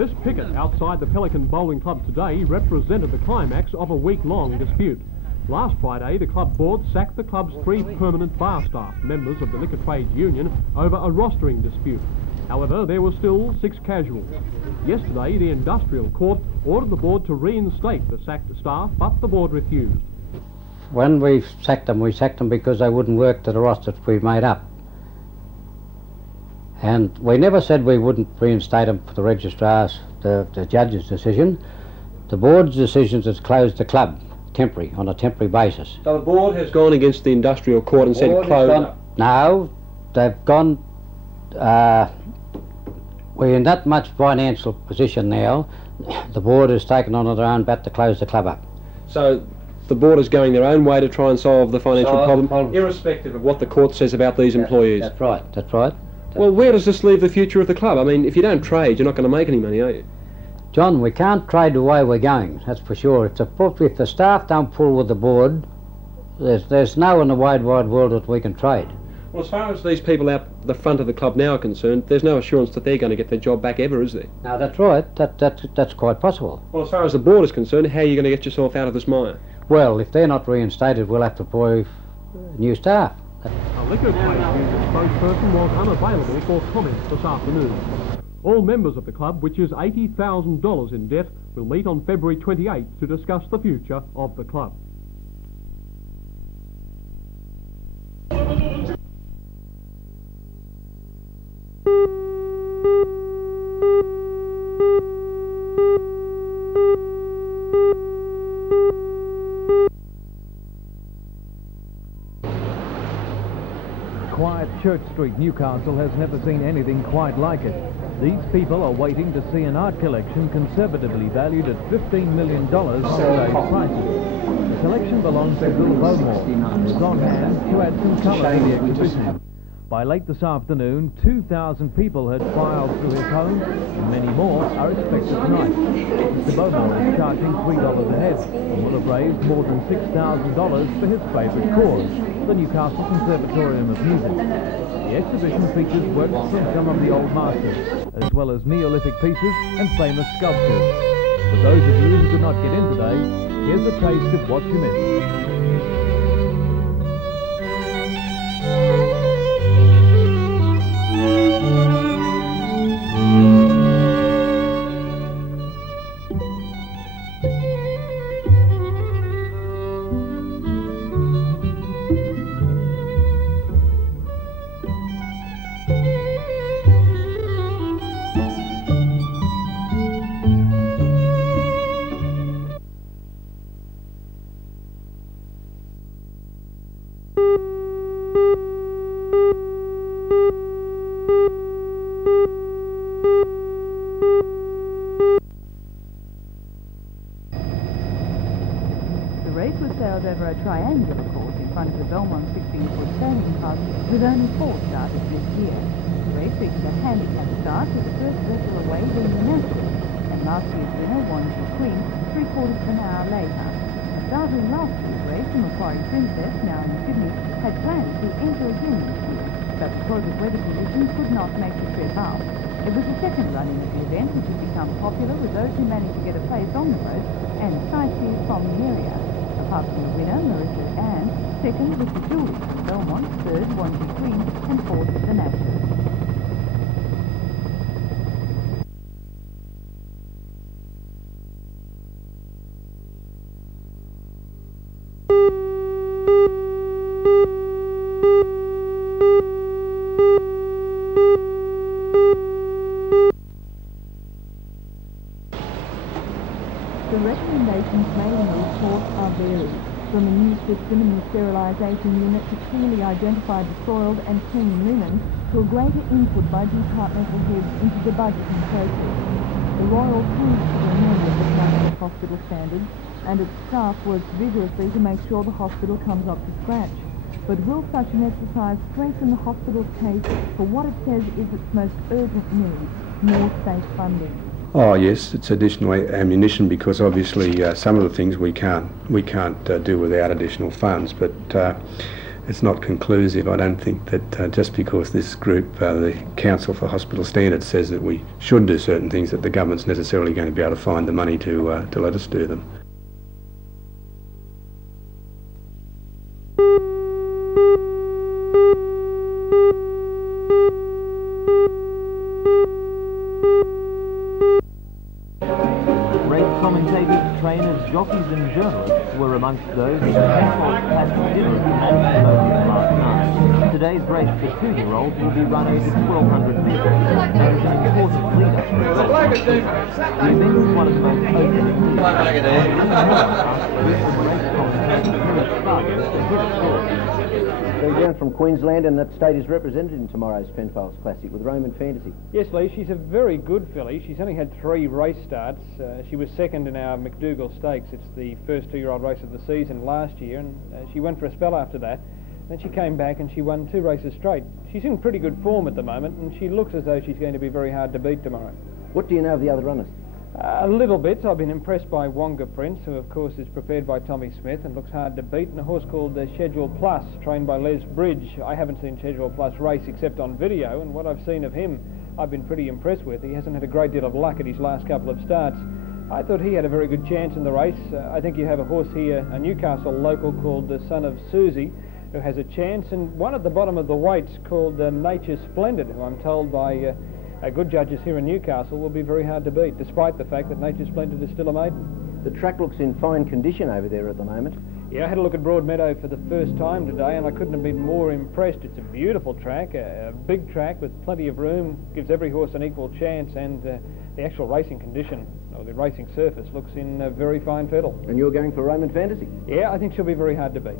This picket outside the Pelican Bowling Club today represented the climax of a week-long dispute. Last Friday, the club board sacked the club's 3 permanent bar staff, members of the Liquor Trades Union, over a rostering dispute. However, there were still 6 casuals. Yesterday, the Industrial Court ordered the board to reinstate the sacked staff, but the board refused. When we sacked them because they wouldn't work to the roster that we made up. And we never said we wouldn't reinstate them for the registrar's, the judge's decision. The board's decision is to close the club, temporary, on a temporary basis. So the board has gone against the Industrial Court and said close? No, they've gone... we're in that much financial position now, the board has taken on their own bat to close the club up. So the board is going their own way to try and solve the financial problem, irrespective of what the court says about these employees? That's right, that's right. Well, where does this leave the future of the club? I mean, if you don't trade, you're not going to make any money, are you? John, we can't trade the way we're going, that's for sure. If the staff don't pull with the board, there's no in the wide world that we can trade. Well, as far as these people out the front of the club now are concerned, there's no assurance that they're going to get their job back ever, is there? No, that's right. That's quite possible. Well, as far as the board is concerned, how are you going to get yourself out of this mire? Well, if they're not reinstated, we'll have to employ new staff. A Liquor Trades Union spokesperson was unavailable for comment this afternoon. All members of the club, which is $80,000 in debt, will meet on February 28th to discuss the future of the club. Quiet Church Street, Newcastle has never seen anything quite like it. These people are waiting to see an art collection conservatively valued at $15 million on today's prices. The collection belongs to Bill Bowmore and is on hand to add some colour to the exhibition. By late this afternoon, 2,000 people had filed through his home and many more are expected tonight. Mr. Bowmore is charging $3 a head and will have raised more than $6,000 for his favourite cause, the Newcastle Conservatorium of Music. The exhibition features works from some of the old masters, as well as Neolithic pieces and famous sculptures. For those of you who could not get in today, here's a taste of what you missed. The race was sailed over a triangular course in front of the Belmont 16-foot sailing club, with only 4 starters this year. The race featured a handicap start, with the first vessel away being the Naturalist, and last year's winner, Wanji Queen, 3/4 of an hour later. The starter in last year's race, the Macquarie Princess, now in Sydney, had planned to enter again this year, but because of weather conditions could not make the trip up. It was the second running of the event, which has become popular with those who managed to get a place on the boat and sightseers from the area. Apart from the winner, Marissa Ann, second was the Julie, Belmont, third, Wanji Queen, and fourth, the Naturalist. The recommendations made in the report are varied, from a new system in the sterilisation unit to clearly identify the soiled and clean linen, to a greater input by departmental heads into the budgeting process. The Royal proved to be many of the current hospital standards, and its staff works vigorously to make sure the hospital comes up to scratch. But will such an exercise strengthen the hospital's case for what it says is its most urgent need, more state funding? Oh yes, it's additional ammunition, because obviously some of the things we can't do without additional funds. But it's not conclusive. I don't think that just because this group, the Council for Hospital Standards, says that we should do certain things, that the government's necessarily going to be able to find the money to let us do them. Commentators, trainers, jockeys and journalists were amongst those who had dinner and promoted last night. Today's race for 2-year-olds will be run over 1,200 metres and is an important lead-up for the event is one of the most open in the They're down from Queensland, and that state is represented in tomorrow's Penfolds Classic with Roman Fantasy. Yes, Lee, she's a very good filly. She's only had 3 race starts. She was second in our McDougall Stakes. It's the first 2-year-old race of the season last year, and she went for a spell after that. Then she came back and she won 2 races straight. She's in pretty good form at the moment, and she looks as though she's going to be very hard to beat tomorrow. What do you know of the other runners? A little bit. I've been impressed by Wonga Prince, who of course is prepared by Tommy Smith and looks hard to beat, and a horse called Schedule Plus, trained by Les Bridge. I haven't seen Schedule Plus race except on video, and what I've seen of him I've been pretty impressed with. He hasn't had a great deal of luck at his last couple of starts. I thought he had a very good chance in the race. I think you have a horse here, a Newcastle local called the Son of Susie, who has a chance, and one at the bottom of the weights called Nature Splendid, who I'm told by good judges here in Newcastle will be very hard to beat, despite the fact that Nature Splendid is still a maiden. The track looks in fine condition over there at the moment. Yeah, I had a look at Broadmeadow for the first time today, and I couldn't have been more impressed. It's a beautiful track, a big track with plenty of room, gives every horse an equal chance, and the actual racing condition, or the racing surface, looks in very fine fettle. And you're going for Roman Fantasy? Yeah, I think she'll be very hard to beat.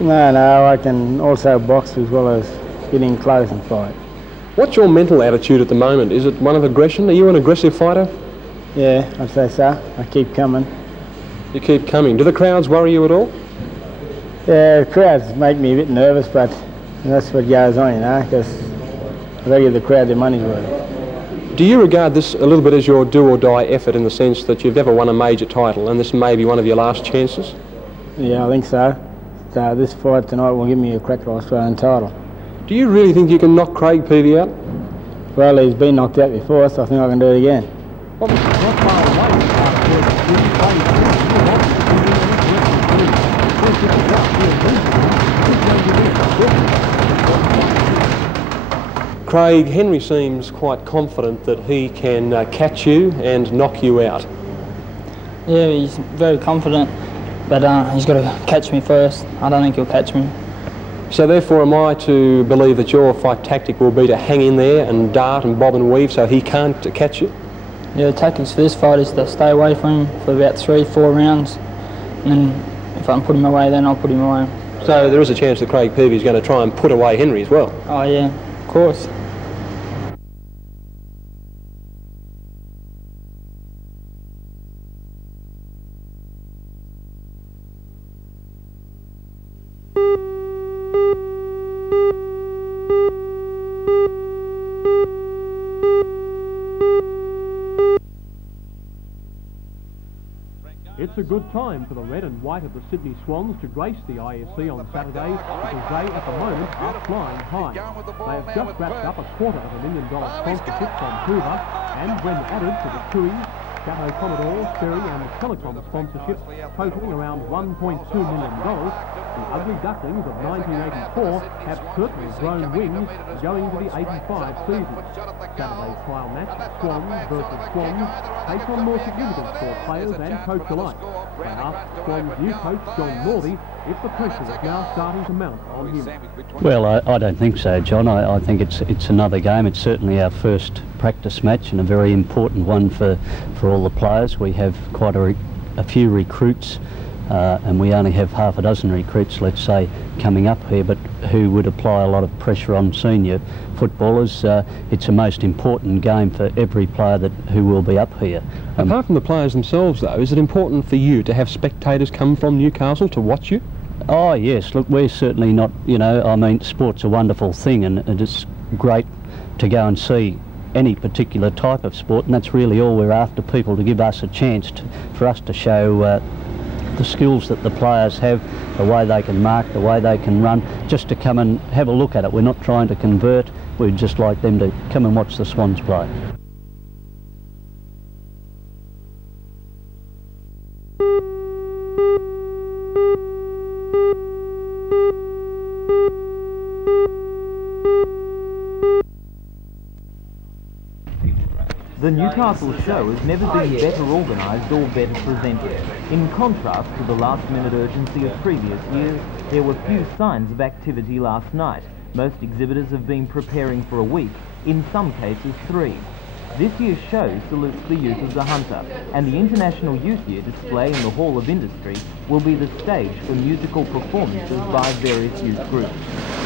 No, I can also box as well as get in close and fight. What's your mental attitude at the moment? Is it one of aggression? Are you an aggressive fighter? Yeah, I'd say so. I keep coming. You keep coming. Do the crowds worry you at all? Yeah, the crowds make me a bit nervous, but that's what goes on, you know, because they give the crowd their money's worth. Do you regard this a little bit as your do-or-die effort, in the sense that you've never won a major title and this may be one of your last chances? Yeah, I think so. So this fight tonight will give me a crack at Australian title. Do you really think you can knock Craig Peavy out? Well, he's been knocked out before, so I think I can do it again. Craig, Henry seems quite confident that he can catch you and knock you out. Yeah, he's very confident, but he's got to catch me first. I don't think he'll catch me. So therefore, am I to believe that your fight tactic will be to hang in there and dart and bob and weave so he can't catch you? Yeah, the tactics for this fight is to stay away from him for about 3-4 rounds, and then if I can put him away, then I'll put him away. So there is a chance that Craig Peavy is going to try and put away Henry as well? Oh yeah, of course. It's a good time for the red and white of the Sydney Swans to grace the ISC on Saturday, because they, at the moment, are flying high. They have just wrapped up $250,000 sponsorship from Hoover, and when added to the TUI, Chateau Commodore, Sperry and Telecom sponsorships totaling around $1.2 million, the Ugly Ducklings of 1984 have certainly grown wings going into the 85 season. Saturday's trial match, Swans versus Swans, takes on more significance for players and coach alike. They asked Swans' new coach, John Northey, if the pressure is now starting to mount on him. Well, I don't think so, John. I think it's another game. It's certainly our first practice match and a very important one for all the players. We have quite a few recruits, and we only have half a dozen recruits, let's say, coming up here, but who would apply a lot of pressure on senior footballers. It's a most important game for every player who will be up here. Apart from the players themselves, though, is it important for you to have spectators come from Newcastle to watch you? Oh yes, look, we're certainly not, you know, I mean, sport's a wonderful thing, and it's great to go and see any particular type of sport, and that's really all we're after, people to give us a chance for us to show the skills that the players have, the way they can mark, the way they can run, just to come and have a look at it. We're not trying to convert, we'd just like them to come and watch the Swans play. The Newcastle show has never been better organised or better presented. In contrast to the last-minute urgency of previous years, there were few signs of activity last night. Most exhibitors have been preparing for a week, in some cases 3. This year's show salutes the youth of the hunter, and the International Youth Year display in the Hall of Industry will be the stage for musical performances by various youth groups.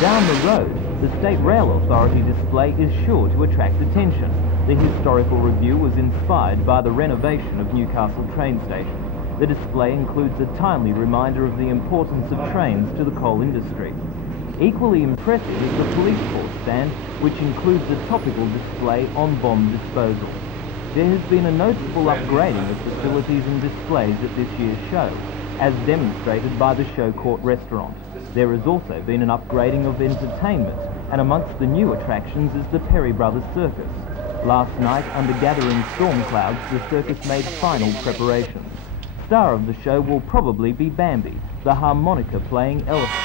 Down the road, the State Rail Authority display is sure to attract attention. The historical review was inspired by the renovation of Newcastle train station. The display includes a timely reminder of the importance of trains to the coal industry. Equally impressive is the police force stand, which includes a topical display on bomb disposal. There has been a noticeable upgrading of facilities and displays at this year's show, as demonstrated by the Show Court restaurant. There has also been an upgrading of entertainment, and amongst the new attractions is the Perry Brothers Circus. Last night, under gathering storm clouds, the circus made final preparations. Star of the show will probably be Bambi, the harmonica-playing elephant.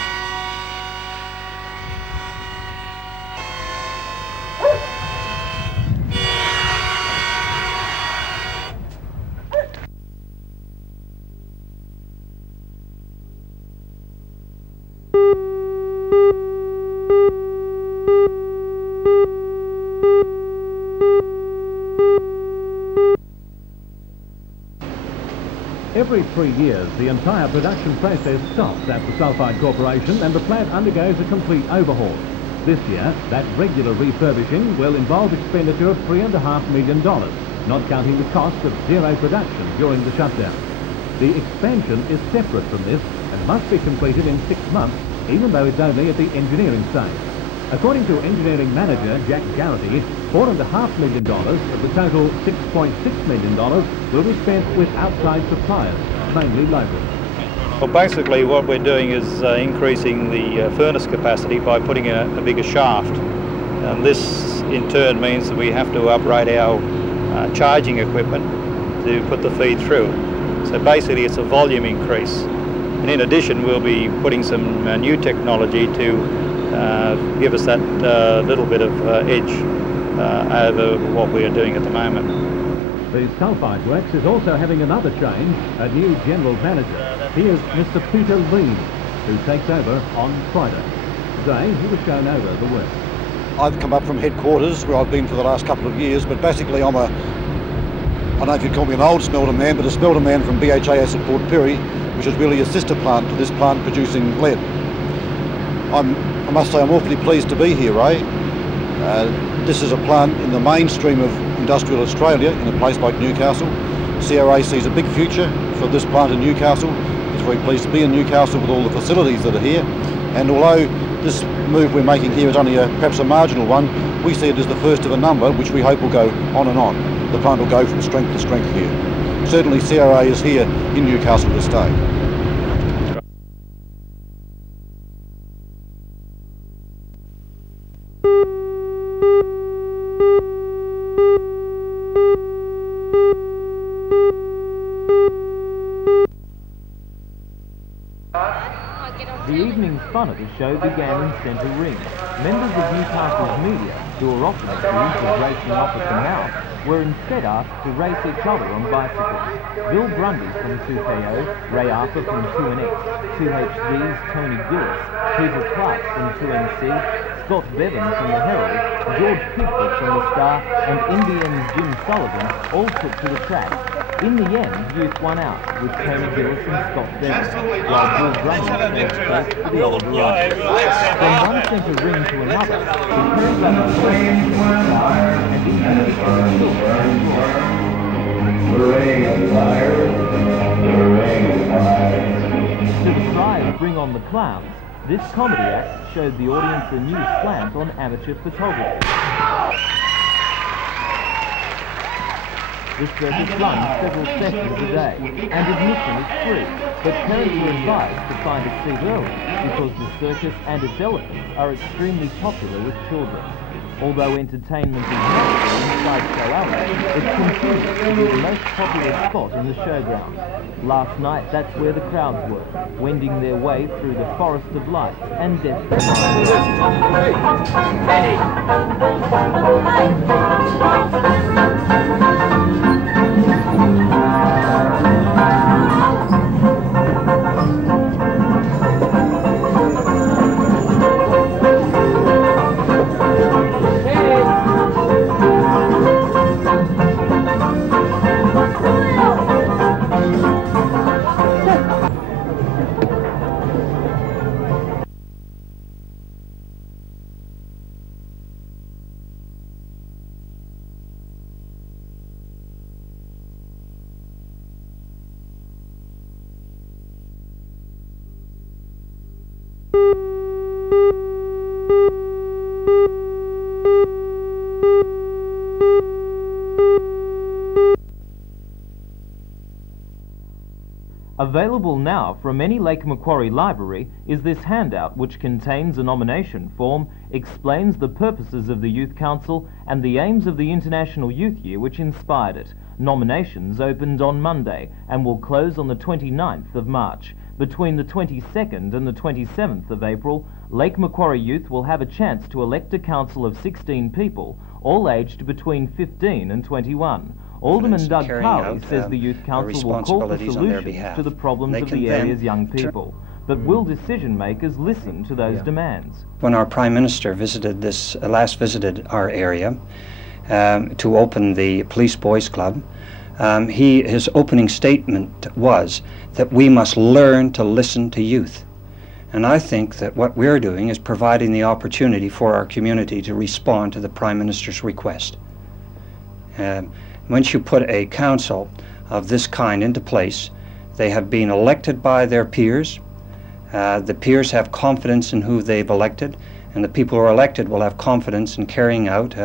Every 3 years, the entire production process stops at the Sulphide Corporation and the plant undergoes a complete overhaul. This year, that regular refurbishing will involve expenditure of $3.5 million, not counting the cost of zero production during the shutdown. The expansion is separate from this and must be completed in 6 months, even though it's only at the engineering stage. According to engineering manager Jack Garrity, $4.5 million of the total $6.6 million will be spent with outside suppliers, mainly local. Well, basically what we're doing is increasing the furnace capacity by putting a bigger shaft. And this in turn means that we have to upgrade our charging equipment to put the feed through. So basically it's a volume increase. And in addition we'll be putting some new technology to give us that little bit of edge over what we are doing at the moment. The Sulphide Works is also having another change, a new general manager. He is Mr. Peter Lean, who takes over on Friday. Today he was shown over the work. I've come up from headquarters where I've been for the last couple of years, but basically I don't know if you'd call me an old smelter man, but a smelter man from BHAS at Port Pirie, which is really a sister plant to this plant producing lead. I must say I'm awfully pleased to be here, Ray. This is a plant in the mainstream of industrial Australia in a place like Newcastle. CRA sees a big future for this plant in Newcastle. It's very pleased to be in Newcastle with all the facilities that are here. And although this move we're making here is only perhaps a marginal one, we see it as the first of a number which we hope will go on and on. The plant will go from strength to strength here. Certainly CRA is here in Newcastle to stay. The evening's fun at the show began in Centre Ring. Members of Newcastle's media, who are often accused of racing off at the mouth, were instead asked to race each other on bicycles. Bill Grundy from 2KO, Ray Arthur from 2NX, 2HD's Tony Gillis, Peter Clark from 2NC, Scott Bevan from the Herald, George Pigford from the Star, and NBN's Jim Sullivan all took to the track. In the end, youth won out, with Tony Gillis and Scott Bevan, while Bill Grundy failed straight for the older riders. From one centre ring to another, the Perry Brothers and The ring is fire, the ring is fire. To the cry of "Bring on the Clowns," this comedy act showed the audience a new slant on amateur photography. The circus runs several sessions a day, and admission is free, but parents are advised to find a seat early because the circus and its elephants are extremely popular with children. Although entertainment is not inside Show Alley, it continues to be the most popular spot in the showground. Last night, that's where the crowds were, wending their way through the forest of lights and death. Available now from any Lake Macquarie library is this handout, which contains a nomination form, explains the purposes of the Youth Council and the aims of the International Youth Year which inspired it. Nominations opened on Monday and will close on the 29th of March. Between the 22nd and the 27th of April, Lake Macquarie Youth will have a chance to elect a council of 16 people, all aged between 15 and 21. Alderman Doug Carley says the Youth Council will call for solutions to the problems of the area's young people. But will decision makers listen to those demands? When our Prime Minister last visited our area to open the Police Boys Club, his opening statement was that we must learn to listen to youth. And I think that what we're doing is providing the opportunity for our community to respond to the Prime Minister's request. Once you put a council of this kind into place, they have been elected by their peers. The peers have confidence in who they've elected, and the people who are elected will have confidence in carrying out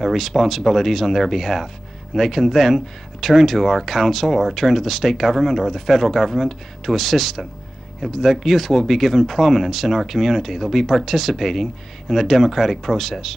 responsibilities on their behalf. And they can then turn to our council or turn to the state government or the federal government to assist them. The youth will be given prominence in our community. They'll be participating in the democratic process.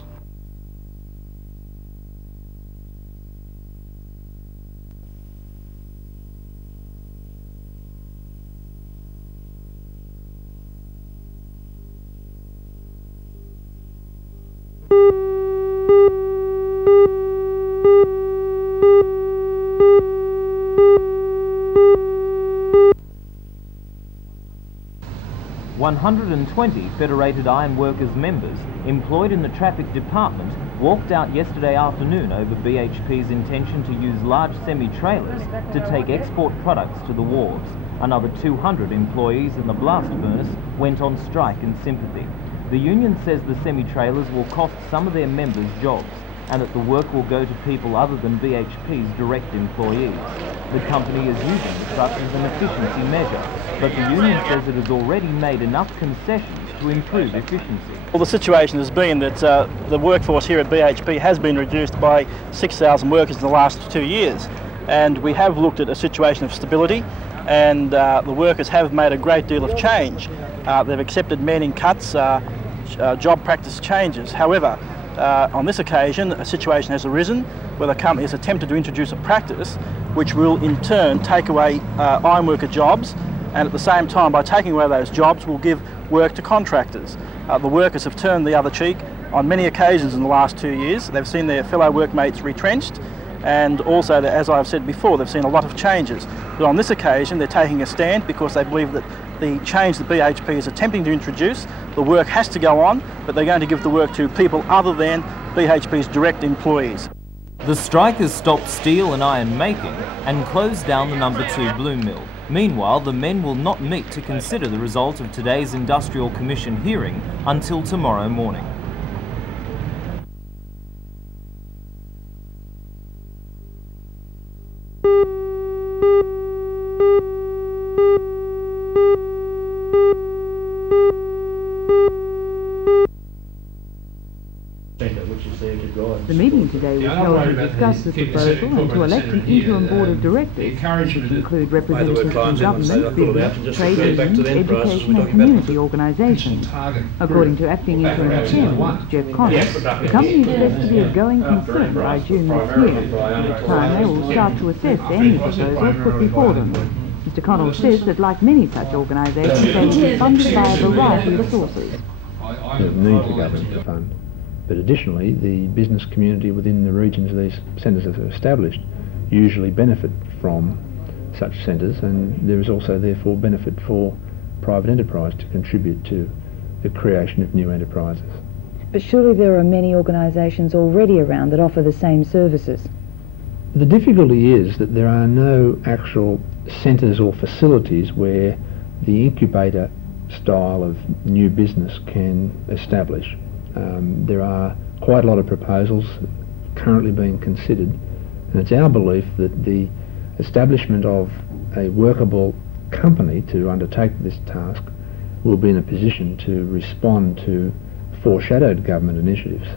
"120 Federated Iron Workers members employed in the traffic department walked out yesterday afternoon over BHP's intention to use large semi-trailers to take export products to the wharves. Another 200 employees in the blast furnace went on strike in sympathy. The union says the semi-trailers will cost some of their members jobs, and that the work will go to people other than BHP's direct employees. The company is using the trucks as an efficiency measure, but the union says it has already made enough concessions to improve efficiency. Well, the situation has been that the workforce here at BHP has been reduced by 6,000 workers in the last 2 years, and we have looked at a situation of stability, and the workers have made a great deal of change. They've accepted manning cuts, job practice changes. However, on this occasion, a situation has arisen where the company has attempted to introduce a practice which will in turn take away ironworker jobs, and at the same time, by taking away those jobs, will give work to contractors. The workers have turned the other cheek on many occasions in the last 2 years. They've seen their fellow workmates retrenched, and also, as I've said before, they've seen a lot of changes. But on this occasion, they're taking a stand because they believe that the change that BHP is attempting to introduce, the work has to go on, but they're going to give the work to people other than BHP's direct employees. The strike has stopped steel and iron making and closed down the No. 2 Bloom Mill. Meanwhile, the men will not meet to consider the result of today's Industrial Commission hearing until tomorrow morning. The meeting today was held to discuss the proposal and to elect an interim board of directors, which include representatives from government, business, trade unions, education and community organisations. According to acting interim chairman Jeff Connors, the company expects to be a going concern by June this year, at which time they will start to assess any proposal put before them. Mr Connell says that, like many such organisations, they will be funded by a variety of sources. There's a need for government to fund, but additionally the business community within the regions these centres are established usually benefit from such centres, and there is also therefore benefit for private enterprise to contribute to the creation of new enterprises. But surely there are many organisations already around that offer the same services. The difficulty is that there are no actual centres or facilities where the incubator style of new business can establish. There are quite a lot of proposals currently being considered, and it's our belief that the establishment of a workable company to undertake this task will be in a position to respond to foreshadowed government initiatives.